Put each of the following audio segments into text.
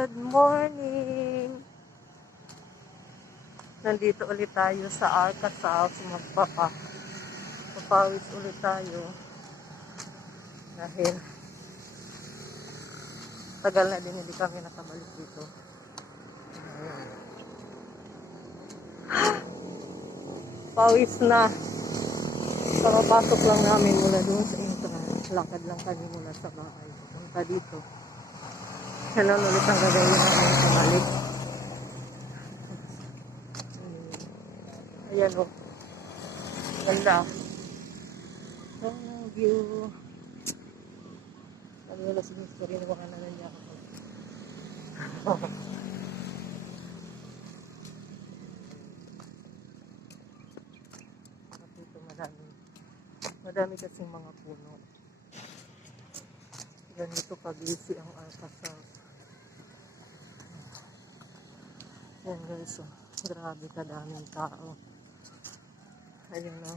Good morning! Nandito ulit tayo sa Arcasas, papawis ulit tayo dahil tagal na din hindi kami nakabalik dito. Ayan. Pawis na. Kakapasok lang namin mula doon sa entrance. Lakad lang kami mula sa bahay. Punta dito. Ganun ulit ang gagawin namin sa balik. Ayan o. Ganda. Thank you. Sabi nila si Mr. rin baka niya ako. Dito madami kasing mga puno. Ganito ka-busy ang Arcasas. Yan guys, oh. Grabe kadaming tao. Ayun na.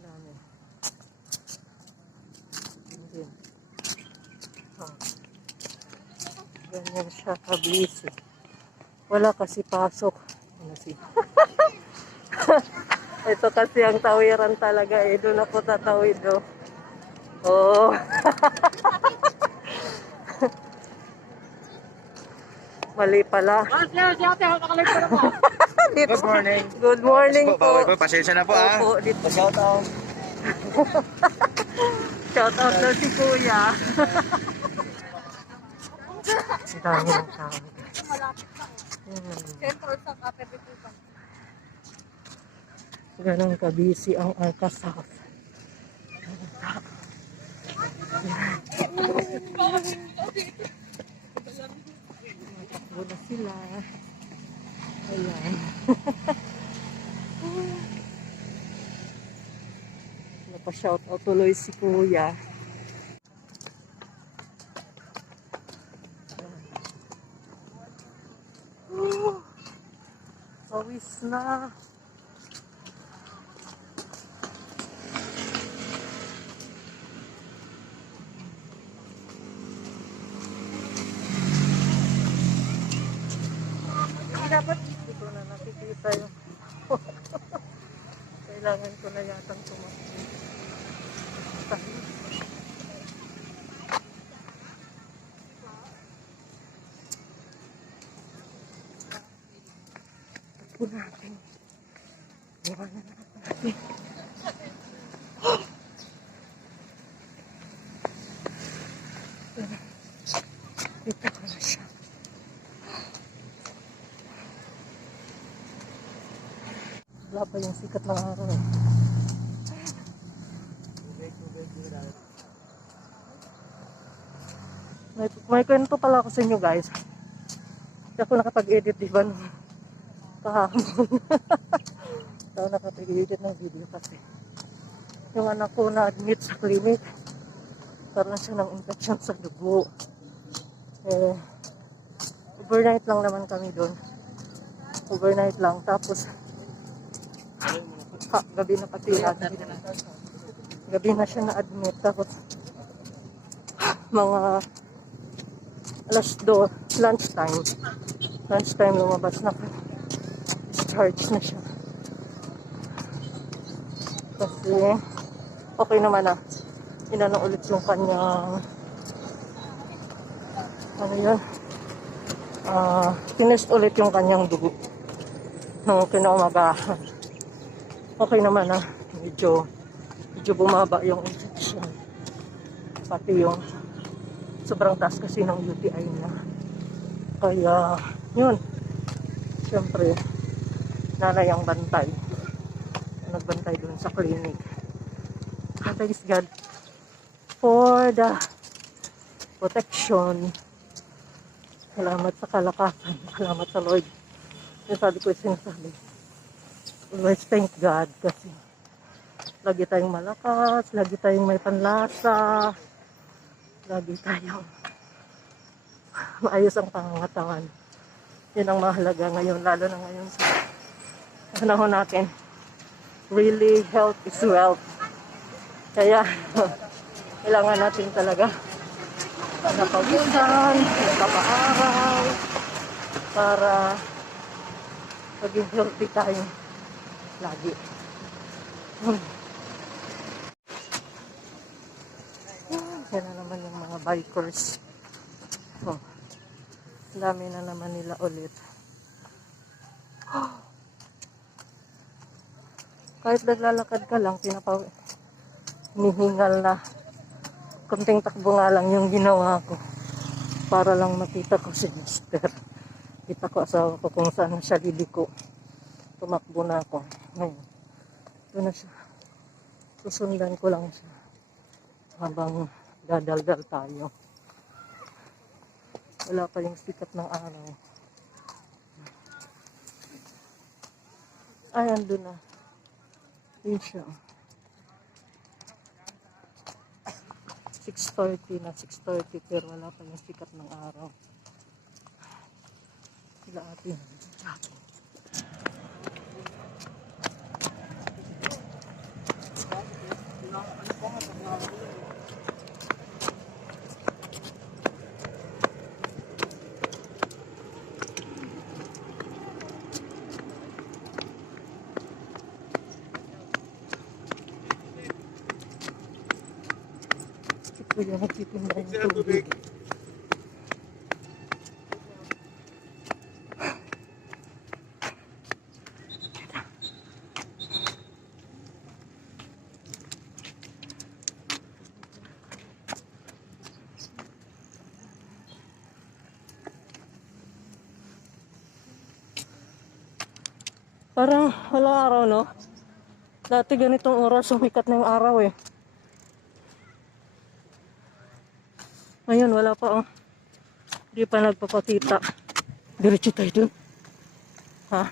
Dami. Yan. Oh. Ganyan siya ka-busy. Wala kasi pasok. Ano si? Ito kasi ang tawiran talaga eh. Doon ako tatawid oh. Oh. Mali pala. Good morning. Good morning po. Pasensya na po ah. Opo, dito. Shout out. Shout out daw si Kuya. Ang dami ng tao. Ganun ka-busy ang Arcasas. Matakbo na sila. Ayan. Napa-shoutout tuloy si Kuya. Pawis na. Dapat dito na nakikita yung kailangan ko na yatang tumakbo. Takbo natin. Iwanan natin. Dito ko na siya. Wala pa yung sikat ng araw. May kwento pala ako sa inyo guys. Hindi ako nakapag-edit diba nung kahapon. Hindi ako nakapag-edit ng video kasi yung anak ko na-admit sa clinic. Karoon siya ng infection sa dugo. Overnight lang naman kami doon. Overnight lang. Tapos gabi na pati gabi na siya na-admit. Tapos mga alas 2 lunchtime lumabas na discharge na siya kasi okay naman na inano ulit yung kanyang ano yun tinest ulit yung kanyang dugo nung kinaumagahan. Okay naman na medyo bumaba yung infection. Pati yung sobrang taas kasi ng UTI na. Kaya yun. Siyempre nanay ang bantay. Nagbantay dun sa clinic. Thanks God for the protection. Salamat sa kalakasan. Salamat sa Lord. Yung sabi ko sinasabi. Always thank God kasi lagi tayong malakas, lagi tayong may panlasa, lagi tayong maayos ang pangangatawan. Yun ang mahalaga ngayon, lalo na ngayon sa panahon natin. Really, health is wealth. Kaya kailangan natin talaga napawisan, nagpapaaraw, para maging healthy tayo lagi. Yan na naman yung mga bikers. Oh, dami na naman nila ulit. Kahit naglalakad ka lang, hinihingal na. Kunting takbo nga lang yung ginawa ko para lang makita ko si Mister. Kita ko asawa ko kung saan siya liliko. Tumakbo na ako. Ngayon, doon na siya. Susundan ko lang siya habang dadaldal tayo. Wala pa yung sikat ng araw. Ay, andun na. Yun siya. 6:30 na, 6:30 pero wala pa yung sikat ng araw. Sila atin. Kuya, magtitinda yung tubig. Parang walang araw, no? Dati ganitong oras, sumikat na yung araw eh. Ngayon, wala pa oh. Hindi pa nagpapakita. Diretso tayo dun. Ha?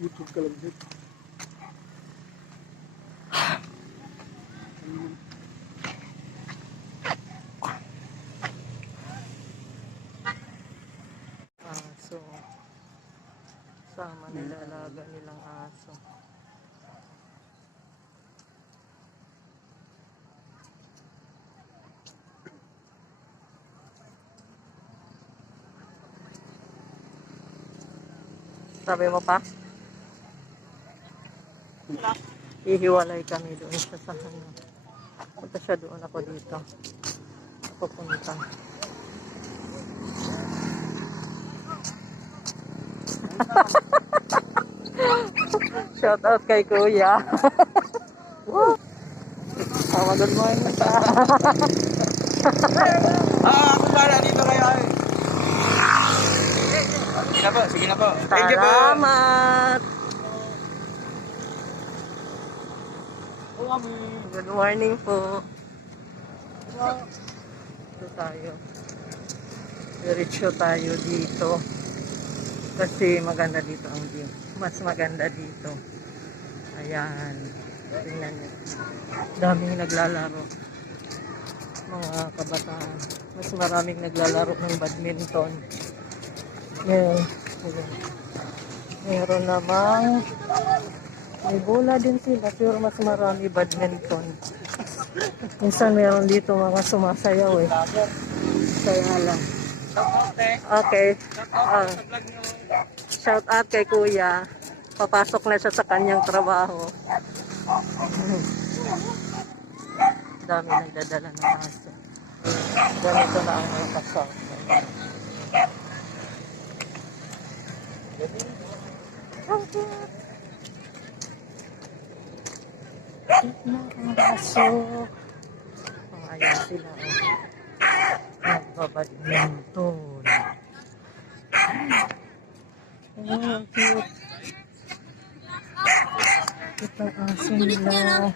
YouTube ka lang dito. Aso. Sama nilalaga nilang aso. Sabi mo pa? Hihiwalay kami doon sa sahanan. Punta siya doon, ako dito. Ako punta. Shout out kay Kuya. Good morning. Ako pala, dito kayo ay. Sige na po, sige na po. Thank you po. Salamat. Good morning po. Ito tayo. Diretso tayo dito. Kasi maganda dito ang view. Mas maganda dito. Ayan. Tingnan nyo. Daming naglalaro. Mga kabataan. Mas maraming naglalaro ng badminton. Meron namang may bola din sila pero mas marami badminton. Minsan meron dito mga sumasayaw eh. Kaya lang. Okay. Shout out kay Kuya. Papasok na siya sa kanyang trabaho. Dami nagdadala ng aso. Ganito na ang mga kasama. Nakakasok. Ayan sila. Nagbabadminton. Oh, cute. Ito ang aso nila.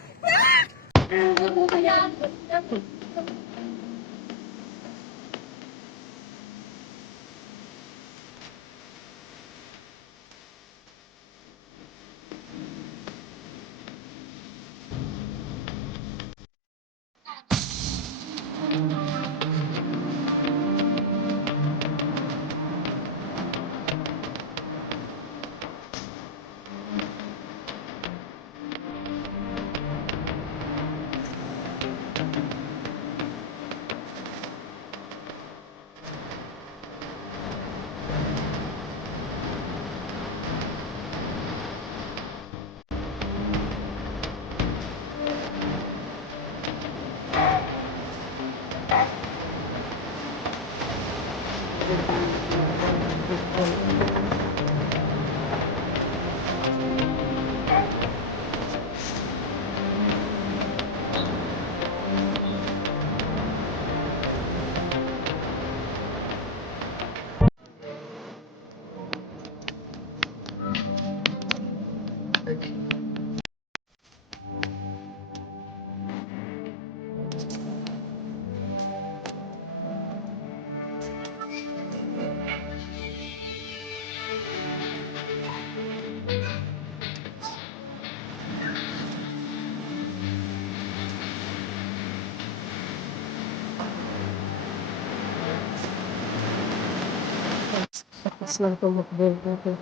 lakas ng tumakbo natin.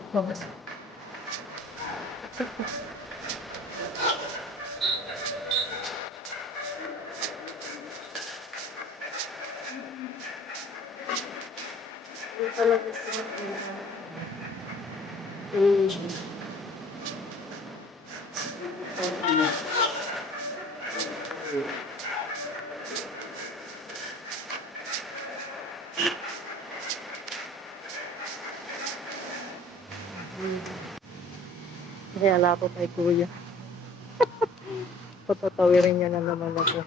Hiyala ko kay kuya. Patatawirin niya na naman ako.